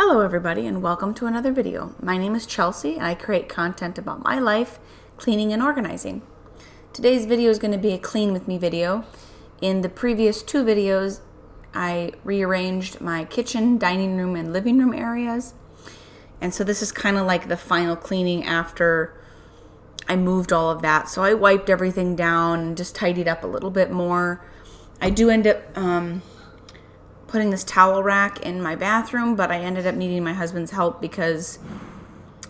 Hello everybody and welcome to another video. My name is Chelsea and I create content about my life, cleaning and organizing. Today's video is going to be a clean with me video. In the previous two videos, I rearranged my kitchen, dining room, and living room areas. And so this is kind of like the final cleaning after I moved all of that. So I wiped everything down and just tidied up a little bit more. I do end up putting this towel rack in my bathroom, but I ended up needing my husband's help because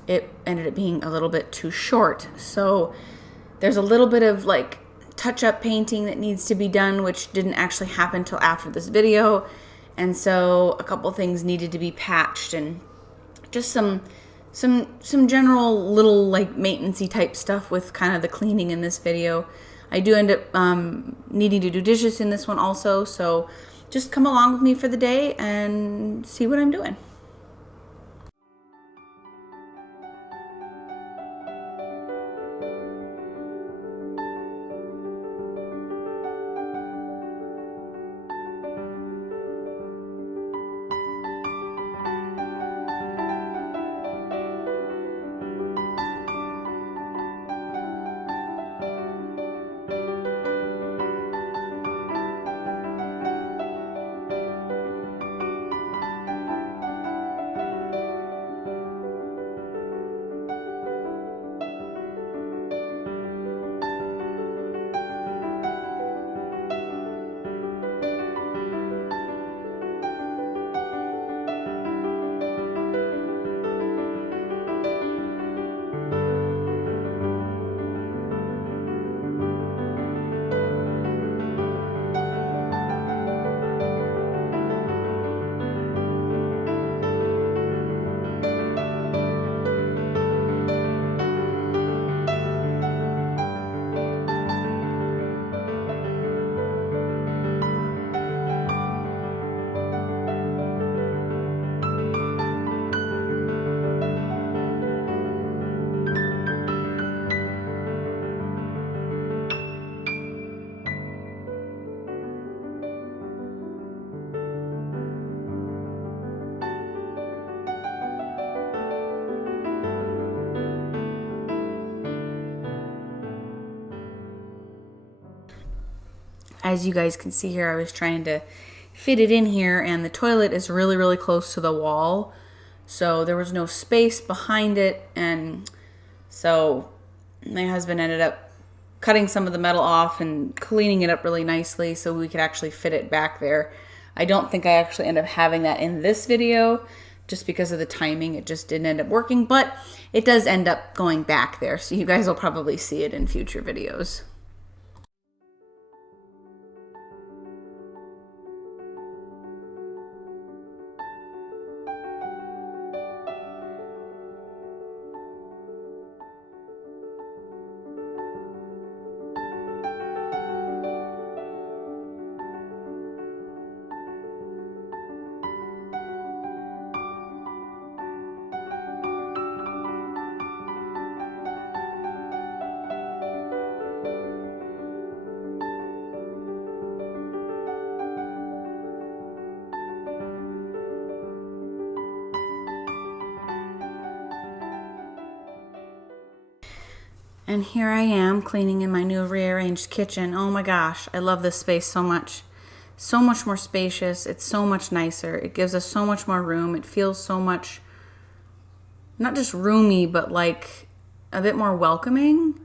it ended up being a little bit too short. So there's a little bit of like touch-up painting that needs to be done, which didn't actually happen till after this video. And so a couple things needed to be patched and just some general little like maintenance-y type stuff with kind of the cleaning in this video. I do end up needing to do dishes in this one also, so just come along with me for the day and see what I'm doing. As you guys can see here, I was trying to fit it in here, and the toilet is really close to the wall, so there was no space behind it. And so my husband ended up cutting some of the metal off and cleaning it up really nicely so we could actually fit it back there. I don't think I actually end up having that in this video just because of the timing. It just didn't end up working, but it does end up going back there, so you guys will probably see it in future videos. And here I am cleaning in my new rearranged kitchen. Oh my gosh, I love this space so much. So much more spacious. It's so much nicer. It gives us so much more room. It feels so much, not just roomy, but like a bit more welcoming.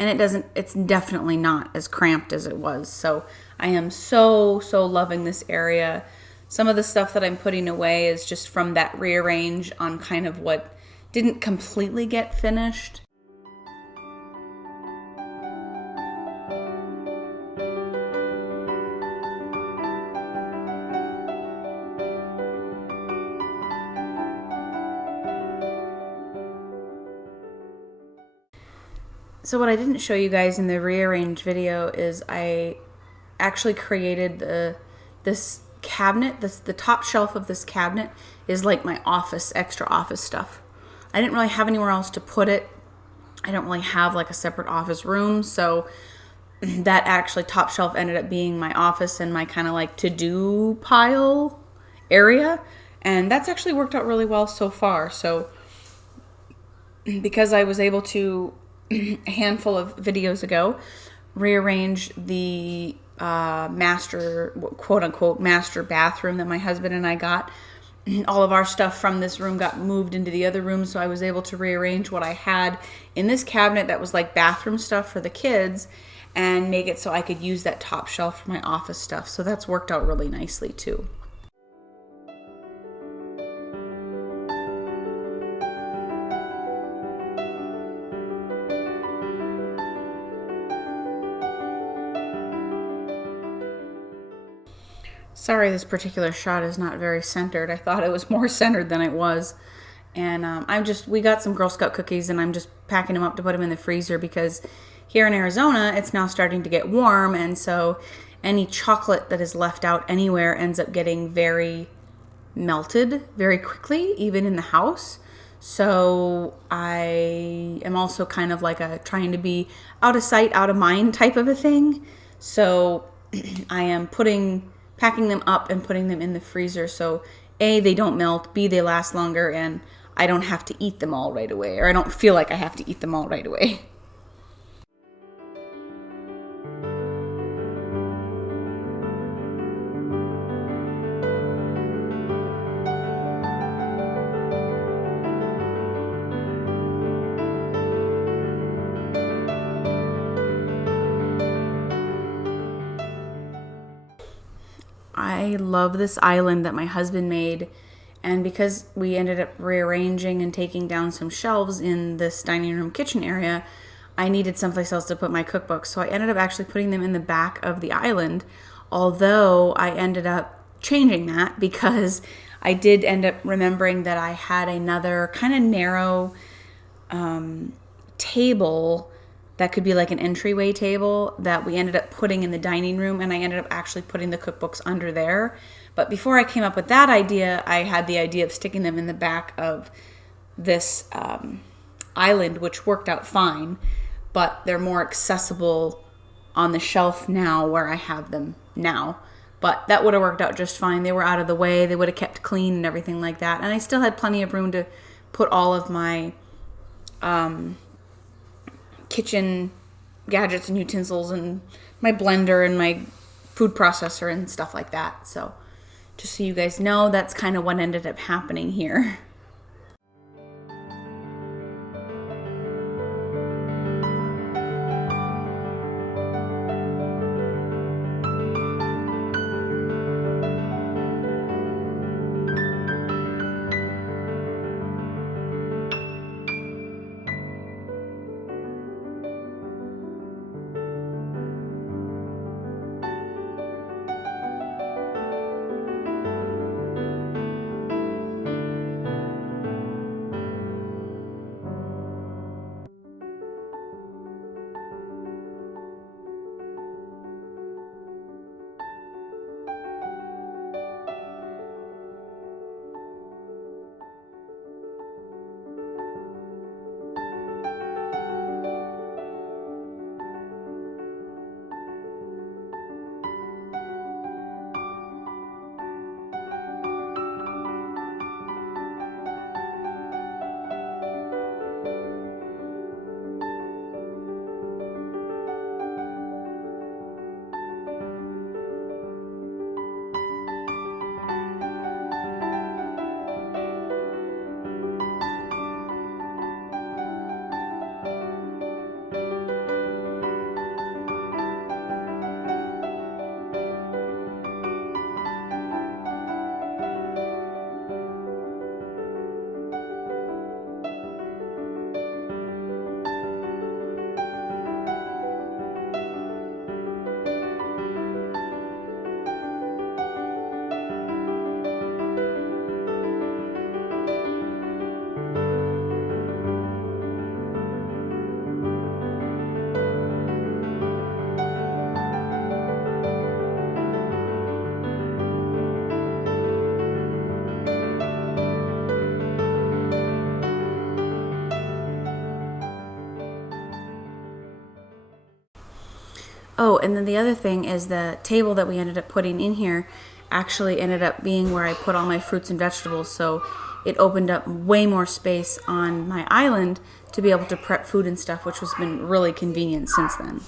And it's definitely not as cramped as it was. So I am so loving this area. Some of the stuff that I'm putting away is just from that rearrange on kind of what didn't completely get finished. So what I didn't show you guys in the rearrange video is I actually created this cabinet. The top shelf of this cabinet is like my extra office stuff. I didn't really have anywhere else to put it. I don't really have like a separate office room, so that actually top shelf ended up being my office and my kind of like to-do pile area. And that's actually worked out really well so far. So because I was able to, a handful of videos ago, rearrange the master, quote unquote, master bathroom that my husband and I got. All of our stuff from this room got moved into the other room, so I was able to rearrange what I had in this cabinet that was like bathroom stuff for the kids and make it so I could use that top shelf for my office stuff. So that's worked out really nicely too. Sorry, this particular shot is not very centered. I thought it was more centered than it was. And we got some Girl Scout cookies and I'm just packing them up to put them in the freezer because here in Arizona, it's now starting to get warm. And so any chocolate that is left out anywhere ends up getting very melted very quickly, even in the house. So I am also kind of like trying to be out of sight, out of mind type of a thing. So I am packing them up and putting them in the freezer so A, they don't melt, B, they last longer, and I don't have to eat them all right away, or I don't feel like I have to eat them all right away. I love this island that my husband made, and because we ended up rearranging and taking down some shelves in this dining room kitchen area, I needed someplace else to put my cookbooks. So I ended up actually putting them in the back of the island, although I ended up changing that because I did end up remembering that I had another kind of narrow table that could be like an entryway table that we ended up putting in the dining room, and I ended up actually putting the cookbooks under there. But before I came up with that idea, I had the idea of sticking them in the back of this island, which worked out fine, but they're more accessible on the shelf now where I have them now. But that would have worked out just fine. They were out of the way. They would have kept clean and everything like that. And I still had plenty of room to put all of my kitchen gadgets and utensils and my blender and my food processor and stuff like that. So just so you guys know, that's kind of what ended up happening here. Oh, and then the other thing is the table that we ended up putting in here actually ended up being where I put all my fruits and vegetables, so it opened up way more space on my island to be able to prep food and stuff, which has been really convenient since then.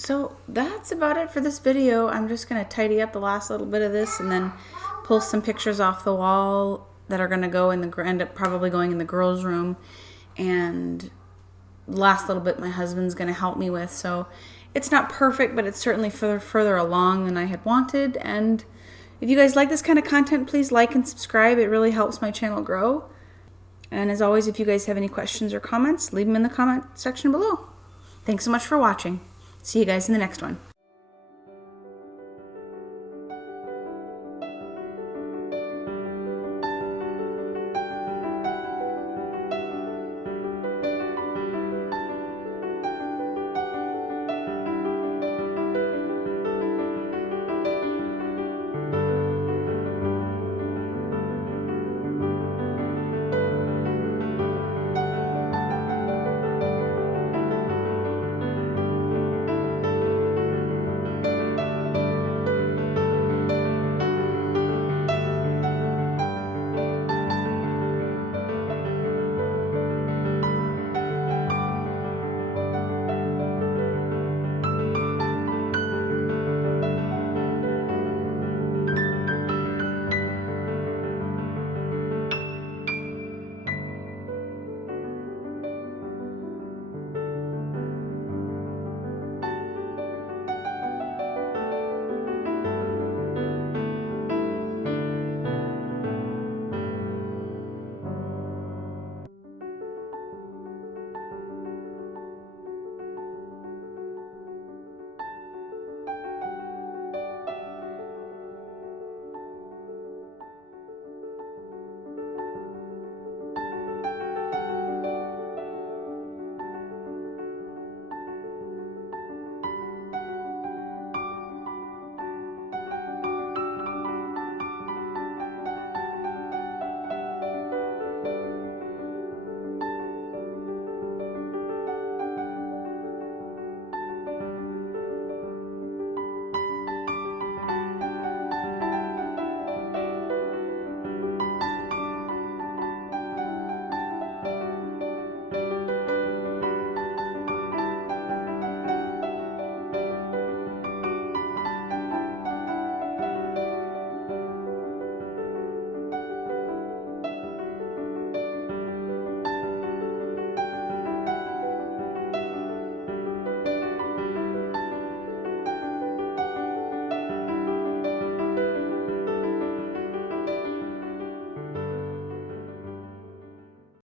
So that's about it for this video. I'm just going to tidy up the last little bit of this and then pull some pictures off the wall that are going to go in the, end up probably going in the girls' room. And the last little bit my husband's going to help me with. So it's not perfect, but it's certainly further along than I had wanted. And if you guys like this kind of content, please like and subscribe. It really helps my channel grow. And as always, if you guys have any questions or comments, leave them in the comment section below. Thanks so much for watching. See you guys in the next one.